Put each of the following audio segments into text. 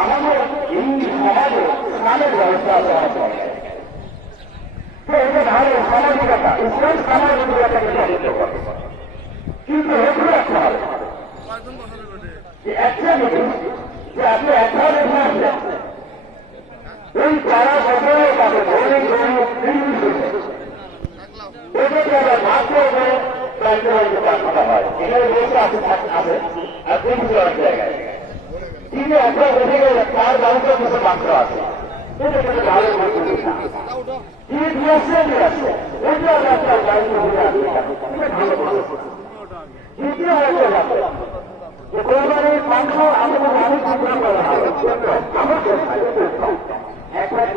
আমাদের এই সমাজে স্নানের ব্যবস্থা করা দরকার ভালো সামাজিকতা ইসলাম সামাজিকতাকে সমর্থ করে কিন্তু হেতু রাখতে হবে একটা যে আপনি একটা রেখে আসলেন এই তারা বছরে তাদের ধরে ধরে এটাকে আবার ভাগ করে দায়িত্ব পাঠানো হয়। এখানে বসে আছে আছে আর বিভিন্ন অনেক জায়গায়। তিনি একটা বেঁধে গেলে তার ব্যবস্থা কিছু মাত্র আছে। এটা কিন্তু ভালো করে না। তিনি দিয়ে আসছে দিয়ে আসছে এটা একটা দায়িত্ব হয়ে আসবে এটা ভালো করে দ্বিতীয় হচ্ছে যে কোরবানির মাংস আমাদের অনেক সংগ্রাম করা হয় আমাকে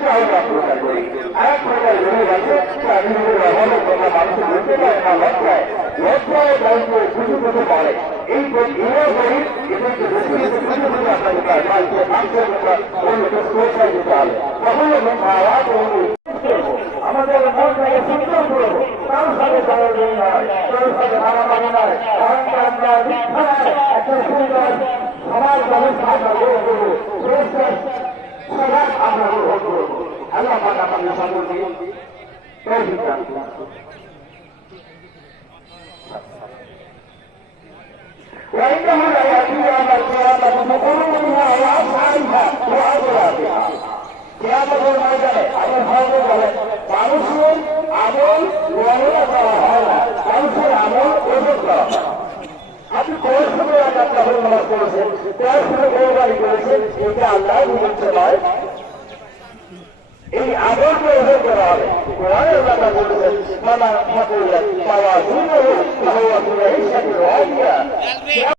সেটা এক প্রকার গরিব আর এক প্রকার গরিব আছে তার নিজেদের ব্যবহার তোমরা মানুষের বলতে পারে না লজ্জায় লজ্জায় দায়িত্ব খুশি হতে পারে এই এরা গরিব এদেরকে আপনাকে পারে বাড়িতে মানুষের কথা অন্যকে সুরক্ষায় দিতে হবে কখনো খাওয়া আমাদের মন থেকে চিন্তা করব কারোর সাথে জড়ো নেই নয় কারোর সাথে মারামারি নয় অহংকার নয় মিথ্যা একটা সুন্দর সমাজ ব্যবস্থা আমরা গড়ে তুলবো পরিষ্কার সমাজ আমরা গ্রহণ করবো আল্লাহ পাক আমাদের সকলকে তৌফিক দান করুন। وإنه ليأتي يوم القيامة হল নামাজ করেছেন কয়েক সময় কোরবানি করেছেন এটা আল্লাহ বিভক্ত নয় এই আমলকে ওজন করা হবে কোরআনে আল্লাহ বলেছেন মামা ঠাকুর পাওয়া দুই হল পাওয়া দুই হিসাবে